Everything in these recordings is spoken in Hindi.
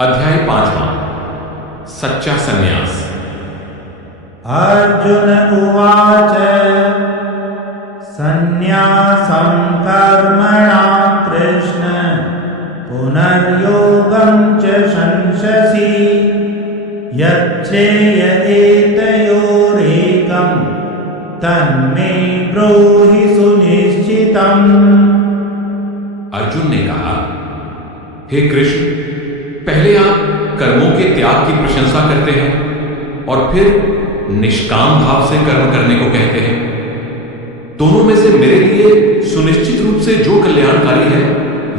अध्याय 5वां सच्चा संन्यास। अर्जुन उवाच संन्यासं कर्मणा कृष्ण पुनर्योगं च संशसि यच्छ्रेय एतयोरेकं तन्मे ब्रूहि सुनिश्चितम्। अर्जुन ने कहा, हे कृष्ण, पहले आप कर्मों के त्याग की प्रशंसा करते हैं और फिर निष्काम भाव से कर्म करने को कहते हैं। दोनों में से मेरे लिए सुनिश्चित रूप से जो कल्याणकारी है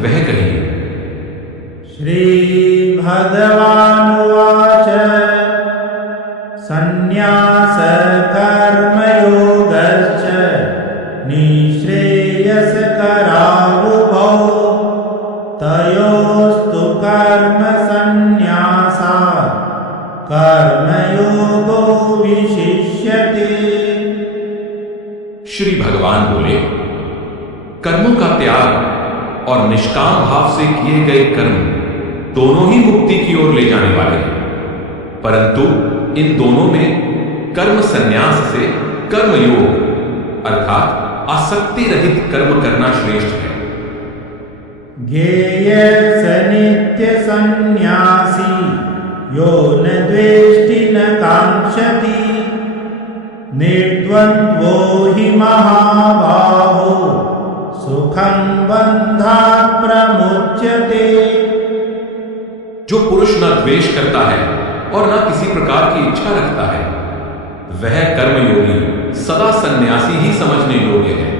वह कहिए। श्री भगवानुवाच संन्यास कर्मयोगश्च निःश्रेयसकरावुभौ तयोस्तु कर्म संन्यासात् कर्मयोगो विशिष्यते। श्री भगवान बोले, कर्मों का त्याग और निष्काम भाव से किए गए कर्म दोनों ही मुक्ति की ओर ले जाने वाले हैं, परंतु इन दोनों में कर्म संन्यास से कर्मयोग अर्थात आसक्ति रहित कर्म करना श्रेष्ठ है। ज्ञेय स नित्य संन्यासी यो न द्वेष्टि न कांक्षति निर्द्वन्द्वो हि महाबाहो सुखं बन्धात् प्रमुच्यते। जो पुरुष न द्वेष करता है और न किसी प्रकार की इच्छा रखता है वह कर्मयोगी सदा सन्यासी ही समझने योग्य है,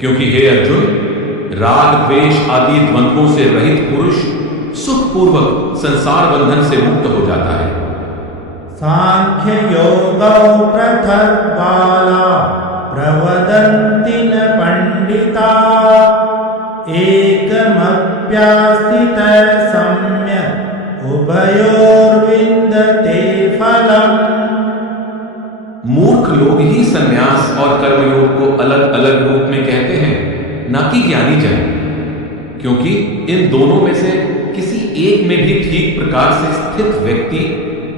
क्योंकि हे अर्जुन, राग द्वेष आदि द्वंद्वों से रहित पुरुष सुखपूर्वक संसार बंधन से मुक्त हो जाता है। सांख्य योगौ पृथक् बाला प्रवदन्ति न पंडिता एकमप्यास्थितः सम्यक् उभयोर्विन्दते फलम्। मूर्ख लोग ही संन्यास और कर्मयोग को अलग अलग रूप में कहते हैं, न कि ज्ञानी जन, क्योंकि इन दोनों में से किसी एक में भी ठीक प्रकार से स्थित व्यक्ति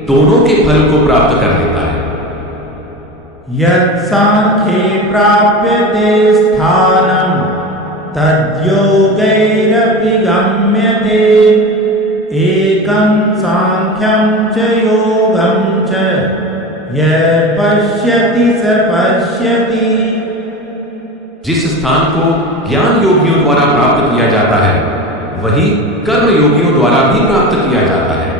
दोनों के फल को प्राप्त कर लेता है। यत्सांख्ये प्राप्यते स्थानं तद्योगैरपि गम्यते एकं सांख्यं च योगं च यः पश्यति स पश्यति। जिस स्थान को ज्ञान योगियों द्वारा प्राप्त किया जाता है वही कर्म योगियों द्वारा भी प्राप्त किया जाता है।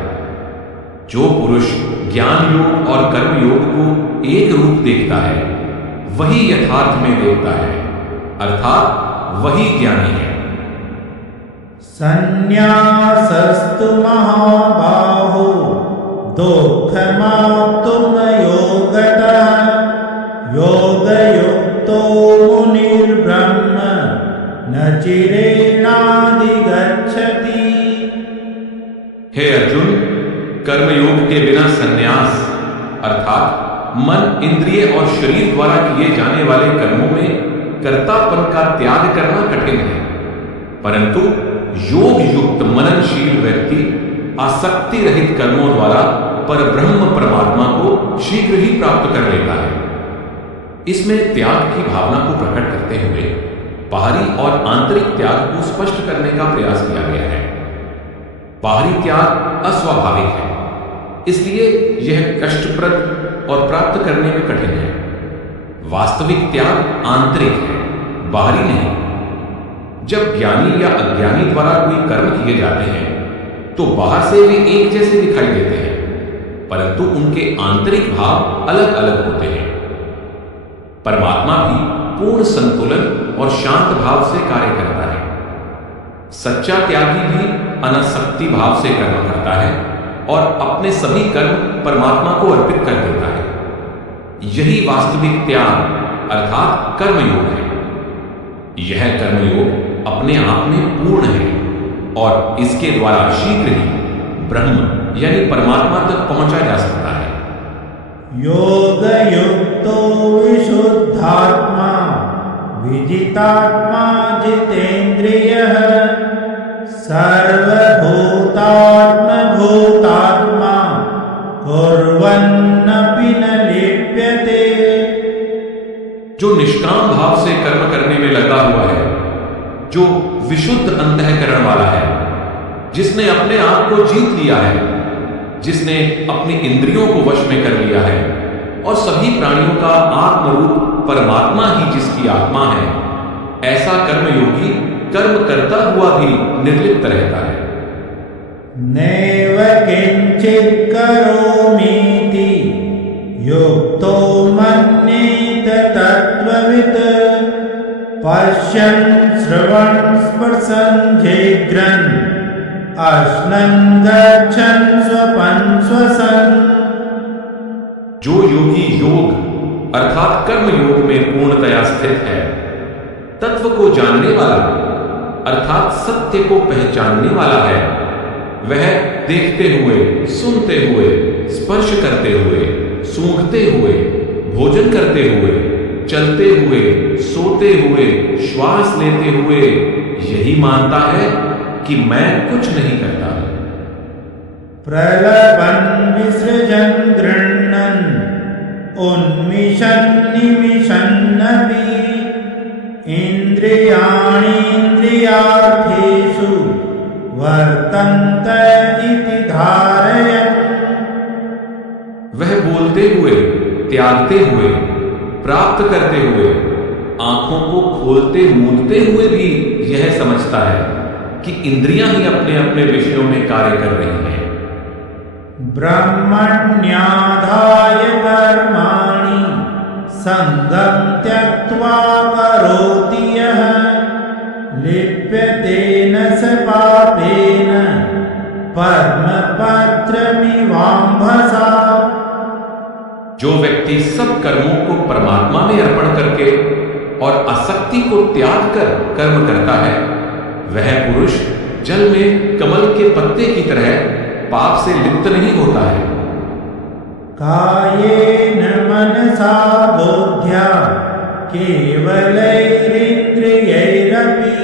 जो पुरुष ज्ञान योग और कर्म योग को एक रूप देखता है वही यथार्थ में देखता है, अर्थात वही ज्ञानी है। संन्यासस्तु महाबाहो दुःखमाप्तुं योगतः योगयुक्तो मुनिर्ब्रह्म न चिरेणाधिगच्छति। हे अर्जुन, कर्मयोग के बिना संन्यास अर्थात मन, इंद्रिय और शरीर द्वारा किए जाने वाले कर्मों में कर्तापन का त्याग करना कठिन है, परंतु योग युक्त मननशील व्यक्ति आसक्ति रहित कर्मों द्वारा परब्रह्म परमात्मा को शीघ्र ही प्राप्त कर लेता है। इसमें त्याग की भावना को प्रकट करते हुए बाहरी और आंतरिक त्याग को स्पष्ट करने का प्रयास किया गया है। बाहरी त्याग अस्वाभाविक है, इसलिए यह कष्टप्रद और प्राप्त करने में कठिन है। वास्तविक त्याग आंतरिक है, बाहरी नहीं। जब ज्ञानी या अज्ञानी द्वारा कोई कर्म किए जाते हैं तो बाहर से वे एक जैसे दिखाई देते हैं, परंतु उनके आंतरिक भाव अलग अलग होते हैं। परमात्मा भी पूर्ण संतुलन और शांत भाव से कार्य करता है। सच्चा त्यागी भी अनासक्ति भाव से कर्म करता है और अपने सभी कर्म परमात्मा को अर्पित कर देता है। यही वास्तविक त्याग अर्थात कर्मयोग है। यह कर्मयोग अपने आप में पूर्ण है और इसके द्वारा शीघ्र ही ब्रह्म यानी परमात्मा तक पहुंचा जा सकता है। योगयुक्तो विशुद्धात्मा विजितात्मा जितेन्द्रियः सर्वभूतात्म शुद्ध अंतःकरण वाला है, जिसने अपने आप को जीत लिया है, जिसने अपनी इंद्रियों को वश में कर लिया है और सभी प्राणियों का आत्मरूप परमात्मा ही जिसकी आत्मा है, ऐसा कर्मयोगी कर्म करता हुआ भी निर्लिप्त रहता है। नैव किंचित् करोमीति युक्तो मन्येत तत्त्ववित् पश्यन् श्रवन् स्पर्शन् जिघ्रन् अश्नन् गच्छन् स्वपन् श्वसन्। जो योगी योग अर्थात कर्म योग में पूर्णतया स्थित है, तत्व को जानने वाला अर्थात सत्य को पहचानने वाला है, वह देखते हुए, सुनते हुए, स्पर्श करते हुए, सूंघते हुए, भोजन करते हुए, चलते हुए, सोते हुए, श्वास लेते हुए यही मानता है कि मैं कुछ नहीं करता। प्रलपन् विसृजन् गृह्णन् उन्मिषन् निमिषन्नपि इन्द्रियाणीन्द्रियार्थेषु वर्तन्त इति धारयन्। वह बोलते हुए, त्यागते हुए, प्राप्त करते हुए, आंखों को खोलते मूंदते हुए भी यह समझता है कि इंद्रियां ही अपने अपने विषयों में कार्य कर रही हैं। ब्रह्मण्याधाय कर्माणि संगं त्यक्त्वा करोति यः लिप्यते न स पापेन पद्मपत्रमिवाम्भसा। जो व्यक्ति सब कर्मों को परमात्मा में अर्पण करके और आसक्ति को त्याग कर कर्म करता है, वह पुरुष जल में कमल के पत्ते की तरह पाप से लिप्त नहीं होता है। कायेन मनसा बुद्ध्या केवलैरिन्द्रियैरपि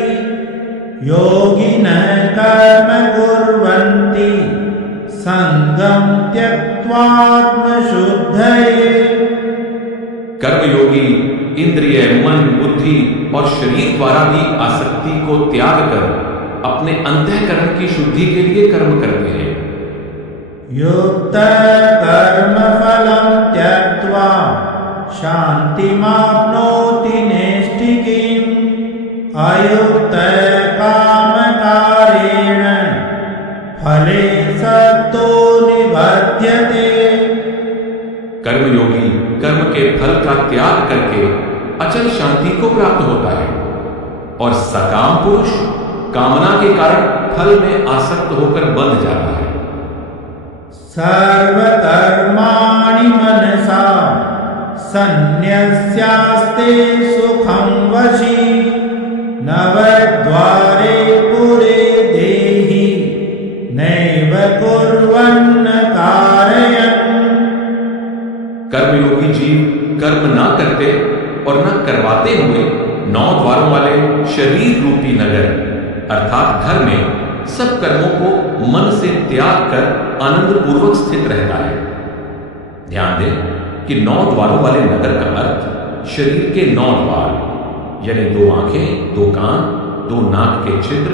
योगिनः कर्म कुर्वन्ति संगं त्यक्त्वात्मशुद्धये। कर्मयोगी इंद्रिय, मन, बुद्धि और शरीर द्वारा भी आसक्ति को त्याग कर अपने अंतःकरण की शुद्धि के लिए कर्म करते हैं। युक्त कर्म फलं त्यक्त्वा शान्तिमाप्नोति नैष्ठिकीम् अयुक्त कामकारेण फले सक्तो निबध्यते। कर्मयोगी कर्म के फल का त्याग करके अचल शांति को प्राप्त होता है और सकाम पुरुष कामना के कारण फल में आसक्त होकर बंध जाता है। सर्वकर्माणि मनसा सन्न्यस्यास्ते सुखं वशी नवद्वारे पुरे देहि नैव कुर्वन्न कारयन्। कर्मयोगी जीव कर्म ना करते और न करवाते हुए 9 द्वारों वाले शरीर रूपी नगर अर्थात घर में सब कर्मों को मन से त्याग कर आनंद पूर्वक स्थित रहता है। ध्यान दें कि 9 द्वारों वाले नगर का अर्थ शरीर के 9 द्वार यानी 2 आंखें, 2 कान, 2 नाक के छिद्र,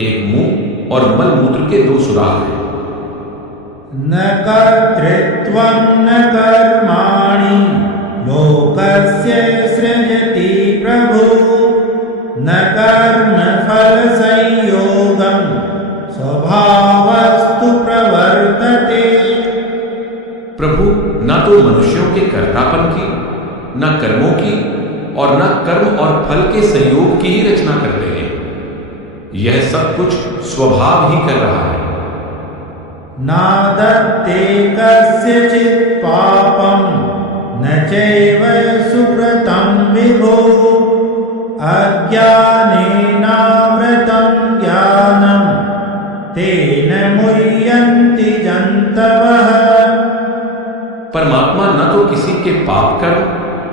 1 मुंह और मल मूत्र के 2 सुराख हैं। न कर्तृत्वं न कर्माणि लोकस्य सृजति प्रभु न कर्म फल संयोगं स्वभावस्तु प्रवर्तते। प्रभु न तो मनुष्यों के कर्तापन की, न कर्मों की और न कर्म और फल के संयोग की ही रचना करते हैं। यह सब कुछ स्वभाव ही कर रहा है। नादत्ते कस्यचित् पापं न चैव सुकृतं विभो अज्ञानेनावृतं ज्ञानं तेन मुह्यन्ति जन्तवः। परमात्मा न तो किसी के पाप कर्म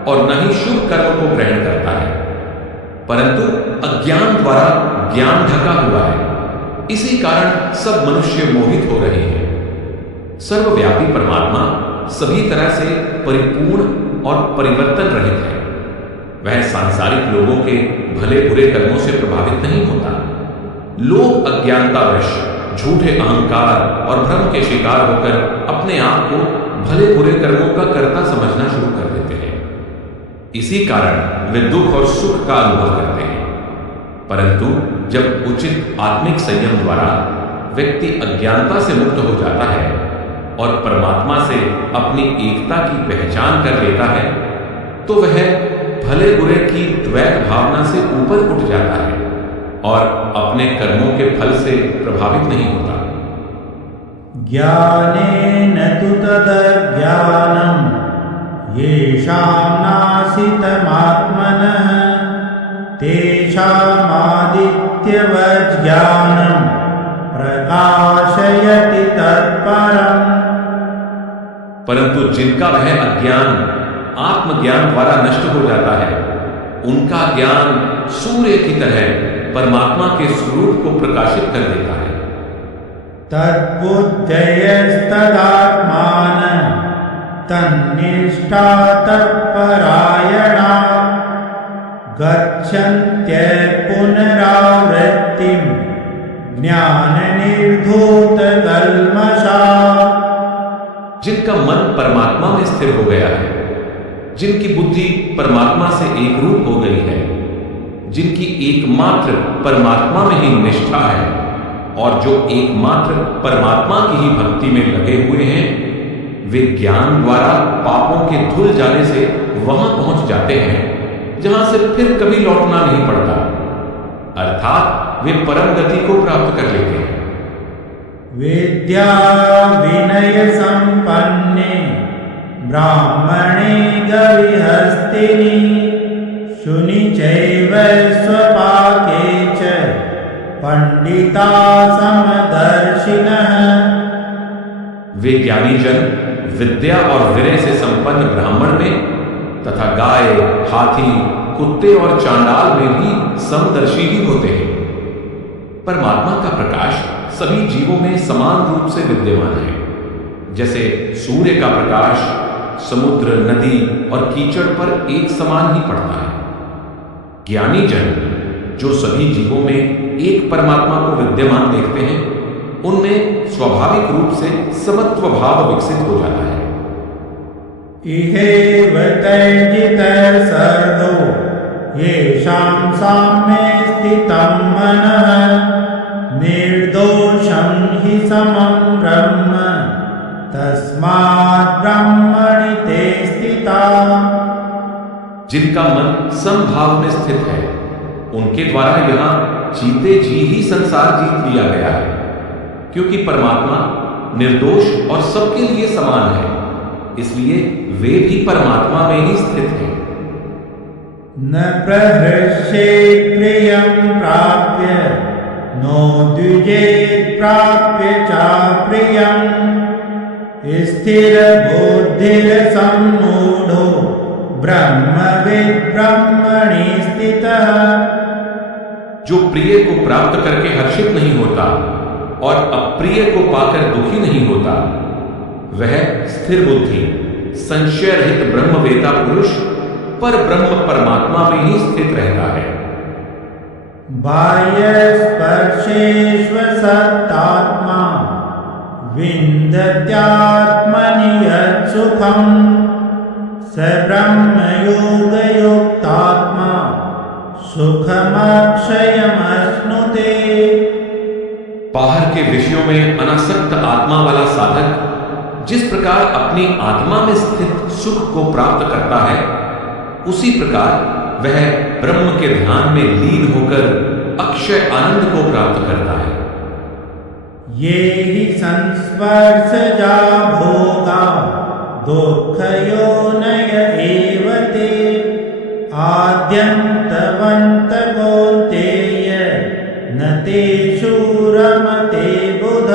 और न ही शुभ कर्म को ग्रहण करता है, परंतु अज्ञान द्वारा ज्ञान ढका हुआ है। इसी कारण सब मनुष्य मोहित हो रहे हैं। सर्वव्यापी परमात्मा सभी तरह से परिपूर्ण और परिवर्तन रहित है। वह सांसारिक लोगों के भले बुरे कर्मों से प्रभावित नहीं होता, लोग अज्ञानतावश झूठे अहंकार और भ्रम के शिकार होकर अपने आप को भले बुरे कर्मों का कर्ता समझना शुरू कर देते हैं। इसी कारण वे दुख और सुख का अनुभव करते हैं। परंतु जब उचित आत्मिक संयम द्वारा व्यक्ति अज्ञानता से मुक्त हो जाता है और परमात्मा से अपनी एकता की पहचान कर लेता है, तो वह भले बुरे की द्वैत भावना से ऊपर उठ जाता है और अपने कर्मों के फल से प्रभावित नहीं होता। ज्ञानेन तु तदज्ञानम् येषां नासितमात्मनः तेषामादित्यवज् ज्ञानं प्रकाशयति तत्परम्। परंतु जिनका वह अज्ञान आत्मज्ञान द्वारा नष्ट हो जाता है, उनका ज्ञान सूर्य की तरह परमात्मा के स्वरूप को प्रकाशित कर देता है। तद्बुद्धयस्तदात्मान तन्निष्ठा तत्परायणा गच्छन्त्य पुनरावृत्तिं ज्ञाननिर्धूतकल्मषा। जिनका मन परमात्मा में स्थिर हो गया है, जिनकी बुद्धि परमात्मा से एक रूप हो गई है, जिनकी एकमात्र परमात्मा में ही निष्ठा है और जो एकमात्र परमात्मा की ही भक्ति में लगे हुए हैं, वे ज्ञान द्वारा पापों के धुल जाने से वहां पहुंच जाते हैं जहां से फिर कभी लौटना नहीं पड़ता, अर्थात वे परम गति को प्राप्त कर लेते हैं। विद्या विनय संपन्ने ब्राह्मणे गविहस्तिनि शुनि चैव स्वपाके च पंडिता समदर्शिनः। वे ज्ञानी जन विद्या और विनय से संपन्न ब्राह्मण में तथा गाय, हाथी, कुत्ते और चांडाल में भी समदर्शी ही होते हैं। परमात्मा का प्रकाश सभी जीवों में समान रूप से विद्यमान है। जैसे सूर्य का प्रकाश समुद्र, नदी और कीचड़ पर एक समान ही पड़ता है। ज्ञानी जन जो सभी जीवों में एक परमात्मा को विद्यमान देखते हैं, उनमें स्वाभाविक रूप से समत्व भाव विकसित हो जाता है। इहेव तैर्जितैः सर्दो येषां साम्ये स्थितं मनः निर्दोषं हि समं ब्रह्म तस्मात् ब्रह्मणि ते स्थिताः। जिनका मन समभाव में स्थित है, उनके द्वारा यहां जीते जी ही संसार जीत लिया गया है, क्योंकि परमात्मा निर्दोष और सबके लिए समान है, इसलिए वे भी परमात्मा में ही स्थित हैं। न प्रहृष्येत् प्रियं प्राप्य नो द्विजेत् प्राप्य चाप्रियम् स्थिरबुद्धिर्सम्मूढो ब्रह्मविद् ब्रह्मणि स्थितः। जो प्रिय को प्राप्त करके हर्षित नहीं होता और अप्रिय को पाकर दुखी नहीं होता, वह स्थिर बुद्धि संशय रहित ब्रह्मवेता पुरुष पर ब्रह्म परमात्मा में ही स्थित रहता है। बाह्य स्पर्शेष्वसत्तात्मा विन्दत्यात्मनि यत् सुखम् स ब्रह्मयोगयुक्तात्मा सुखमक्षयमश्नुते। बाहर के विषयों में अनासक्त आत्मा वाला साधक जिस प्रकार अपनी आत्मा में स्थित सुख को प्राप्त करता है, उसी प्रकार वह ब्रह्म के ध्यान में लीन होकर अक्षय आनंद को प्राप्त करता है। ये हि संस्पर्शजा भोगा दुःखयोनय एव ते आद्यन्तवन्त कौन्तेय न तेषु रमते बुध।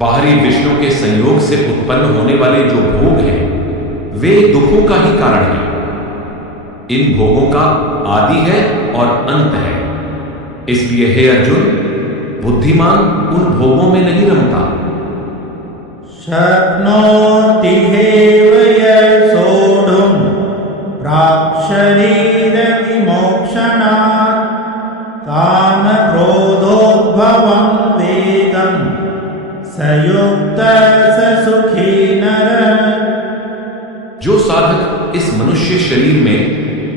बाहरी विषयों के संयोग से उत्पन्न होने वाले जो भोग हैं, वे दुखों का ही कारण हैं। इन भोगों का आदि है और अंत है, इसलिए हे अर्जुन, बुद्धिमान उन भोगों में नहीं रमता। शक्नोति हैव सोढुं प्राक्शरीरविमोक्षणात् काम स युक्तः स सुखी नरः। जो साधक इस मनुष्य शरीर में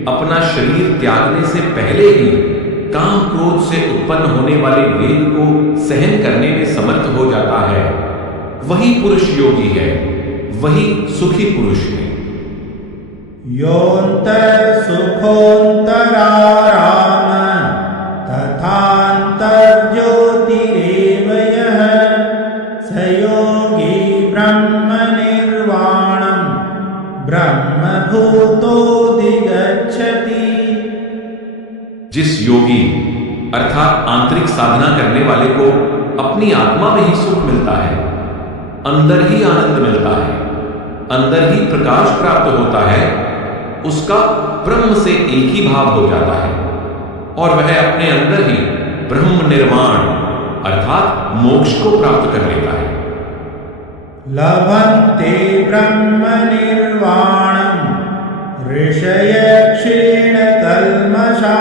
अपना शरीर त्यागने से पहले ही काम क्रोध से उत्पन्न होने वाले वेग को सहन करने में समर्थ हो जाता है, वही पुरुष योगी है, वही सुखी पुरुष है। योऽन्तः सुखोऽन्तराराम तथान्तर्ज्योतिरेव यः स योगी ब्रह्मनिर्वाणं ब्रह्मभूतोऽधिगच्छति। जिस योगी अर्थात आंतरिक साधना करने वाले को अपनी आत्मा में ही सुख मिलता है, अंदर ही आनंद मिलता है, अंदर ही प्रकाश प्राप्त होता है, उसका ब्रह्म से एक ही भाव हो जाता है और वह अपने अंदर ही ब्रह्म निर्वाण अर्थात मोक्ष को प्राप्त कर लेता है। लभन्ते ब्रह्म निर्वाणं ऋषयः क्षीणकल्मषा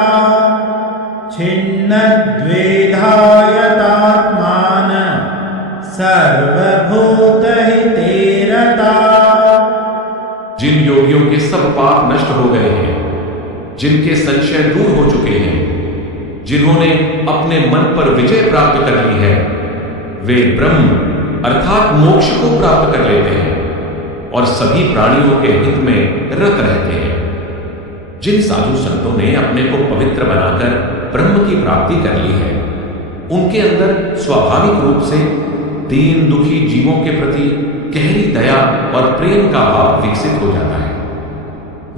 छिन्नद्वैधायतात्मानः सर्वभूतहिते रताः। जिन योगियों के सब पाप नष्ट हो गए हैं, जिनके संशय दूर हो चुके हैं, जिन्होंने अपने मन पर विजय प्राप्त कर ली है, वे ब्रह्म अर्थात मोक्ष को प्राप्त कर लेते हैं और सभी प्राणियों के हित में रत रहते हैं। जिन साधु संतों ने अपने को पवित्र बनाकर ब्रह्म की प्राप्ति कर ली है, उनके अंदर स्वाभाविक रूप से दीन दुखी जीवों के प्रति गहरी दया और प्रेम का भाव विकसित हो जाता है।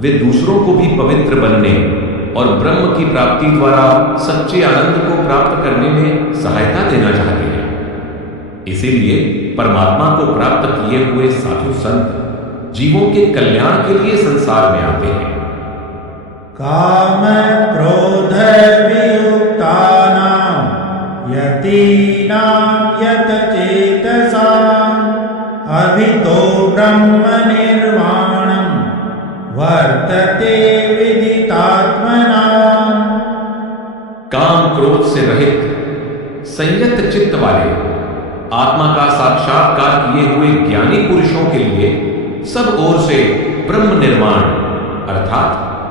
वे दूसरों को भी पवित्र बनने और ब्रह्म की प्राप्ति द्वारा सच्चे आनंद को प्राप्त करने में सहायता देना चाहते हैं। इसीलिए परमात्मा को प्राप्त किए हुए साधु संत जीवों के कल्याण के लिए संसार में आते हैं। काम क्रोध वियुक्तानां यतीनां यतचेतसाम् अभितो ब्रह्म निर्वाणं वर्तते विदितात्मनाम्। काम क्रोध से रहित संयत चित्त वाले आत्मा का साक्षात्कार किए हुए ज्ञानी पुरुषों के लिए सब ओर से ब्रह्म निर्वाण अर्थात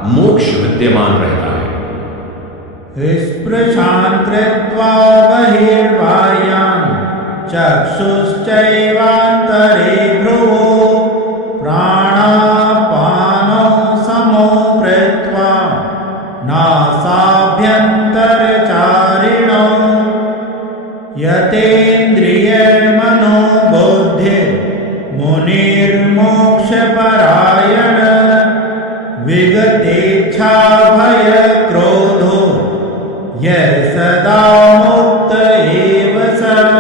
मोक्ष विद्यमान रहता है। स्पृशान् कृत्वा बहिर्बाह्यां चक्षुश्चैवान्तरे भ्रुवो प्राणापानौ समो कृत्वा नासाभ्यन्तरचारिणौ यतेन्द्रियमनोबुद्धिर्मुनिर्मोक्षपरायणः विगतेच्छा भय क्रोधो यः सदा मुक्त एव सः।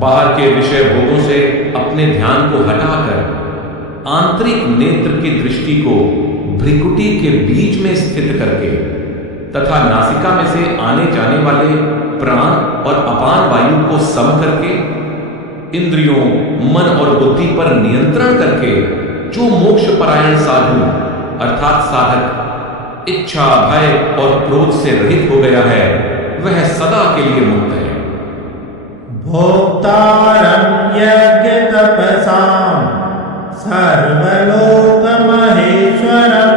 बाहर के विषय भोगों से अपने ध्यान को हटाकर आंतरिक नेत्र की दृष्टि को भ्रिकुटी के बीच में स्थित करके तथा नासिका में से आने जाने वाले प्राण और अपान वायु को सम करके इंद्रियों, मन और बुद्धि पर नियंत्रण करके जो मोक्ष परायण साधु अर्थात साधक इच्छा, भय और क्रोध से रहित हो गया है, वह सदा के लिए मुक्त है। भोक्तारं यज्ञ तपसां सर्वलोकमहेश्वरं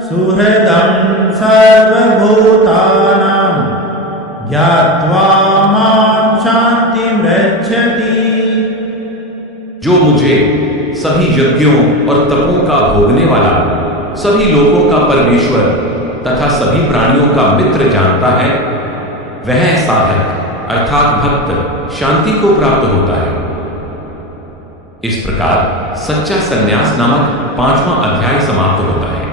सुहृदं सर्वभूतानां ज्ञात्वा मां शान्तिमृच्छति। जो मुझे सभी यज्ञों और तपों का भोगने वाला, सभी लोगों का परमेश्वर तथा सभी प्राणियों का मित्र जानता है, वह साधक अर्थात भक्त शांति को प्राप्त होता है। इस प्रकार सच्चा संन्यास नामक 5वां अध्याय समाप्त होता है।